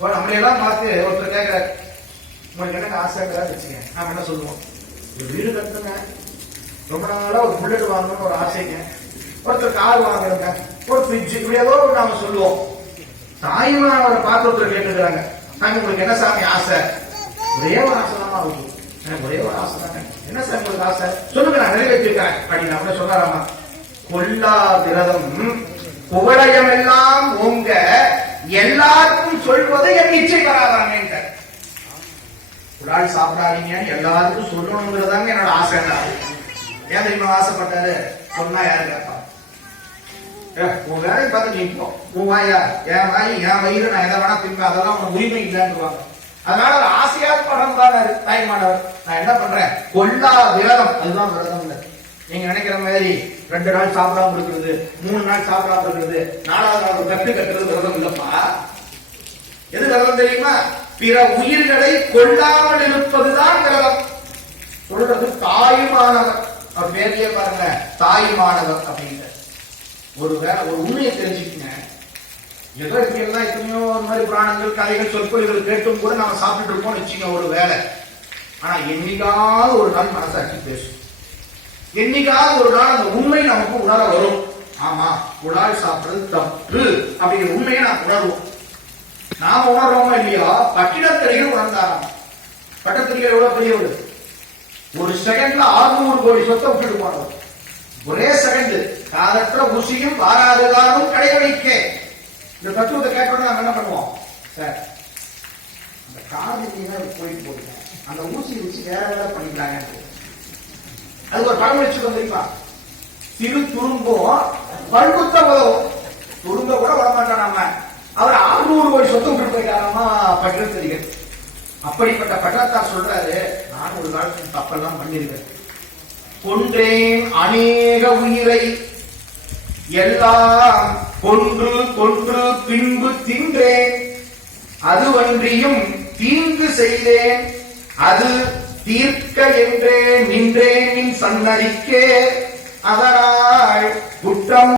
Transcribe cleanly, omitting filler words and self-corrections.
நம்மளையெல்லாம் பார்த்து ஒருத்தர் கேட்கிறாரு, உங்களுக்கு என்ன ஆசைங்கிறா வச்சுங்க. நாம என்ன சொல்லுவோம், ஒரு வீடு கட்டுங்க, ரொம்ப நாளா ஒரு புல்லட் வாங்கணும்னு ஒரு ஆசைங்க, ஒருத்தர் கார் வாங்குறங்க, ஒரு ஃப்ரிட்ஜ், இப்படி ஏதோ நாம சொல்லுவோம். தாய்மானவரை பார்த்து ஒருத்தர் கேட்டுக்கிறாங்க, நாங்க உங்களுக்கு என்ன சாமி ஆசை? ஒரே ஒரு ஆசை தான் ஆகுது, எனக்கு ஒரே ஒரு ஆசை தாங்க. என்ன சாமி உங்களுக்கு ஆசை சொல்லுங்க, நான் நிறைவேற்றிருக்கேன் அப்படின்னு அப்படி சொன்னாராமா. கொல்லா விரதம் புகழயம் எல்லாம் உங்க எல்லாருக்கும் சொல்வதை என் இச்சை வராதாங்க. குடால் சாப்பிடாதீங்க எல்லாருக்கும் சொல்லணுங்கிறதாங்க என்னோட ஆசை. ஏன் தெரியுமா ஆசைப்பட்டாரு? சொன்னா யாரு கேட்பா? உன் வேலையை பார்த்து நிற்போம், உன் வாயா என் வாய் என் வயிறு, நான் எதை வேணா தின்பேன், அதெல்லாம் உனக்கு உரிமை இல்லைன்னு. அதனால ஆசையாக பண்றாரு தாய்மானவர். நான் என்ன பண்றேன், கொல்லா விரதம், அதுதான் விரதம் இல்லை. நீங்க நினைக்கிற மாதிரி 2 நாள் சாப்பிடாம இருக்கிறது, 3 நாள் சாப்பிடாம இருக்கிறது, 4வது நாள் ஒரு கட்டு கட்டுறது விரதம் இல்லப்பா. எது விரதம் தெரியுமா? பிற உயிர்களை கொல்லாமல் இருப்பதுதான் விரதம். சொல்றது தாய்மானவர். அவர் பேரையே பாருங்க, தாய்மானவர் அப்படின்ற ஒரு உண்மையை தெரிஞ்சுக்கங்க. ஏதோ இருக்கா எத்தனையோ இந்த மாதிரி புராணங்கள், கதைகள், சொற்பொழிகள் கேட்டும் கூட நாம சாப்பிட்டு இருப்போம் வச்சுங்க ஒரு வேலை. ஆனா என்னைக்காவது ஒரு நாள் மனசாட்சி பேசும், என்னைக்காவது ஒரு நாள் அந்த உண்மை நமக்கு உணர வரும். ஆமா, குடால் சாப்பிடுறது தப்பு அப்படிங்கிற உண்மையை நாம் உணர்வோம். நாம உணர்றோமா இல்லையா? பட்டினத்திரையில் உணர்ந்தாராம். பட்டத்திரிகை எவ்வளவு பெரியவர், ஒரு செகண்ட்ல 600 கோடி சொத்தை விட்டுட்டு போனவர். ஒரே செகண்ட், காதற்ற ஊசியும் வாராதுகாரும் கடைபிடிக்க. இந்த தத்துவத்தை கேட்டோம்னா நாம என்ன பண்ணுவோம், சார் அந்த காது போயிட்டு போடுங்க, அந்த ஊசி வச்சு வேற வேலை பண்ணிக்கிறாங்க. அது ஒரு பழமொழி தெரியுமா? சிறு துரும்பும் பல்குத்த உதவும். துரும்ப கூட வரமாட்டோம் நாம. அவர் 600 கோடி சொத்து விட்டு போயிட்டாராமா பட்டினத்திரிகை. அப்படிப்பட்ட பட்டத்தார் சொல்றாரு, நான் ஒரு காலத்தில் தப்பெல்லாம் பண்ணிருக்கேன், கொன்றேன் அநேக உயிரை, எல்லாம் கொன்று கொன்று பின்பு தின்றேன், அதுவன்றியும் தீங்கு செய்தேன், அது தீர்க்க என்றே நின்றேன் நின் சன்னதிக்கே, அதனால் குற்றம்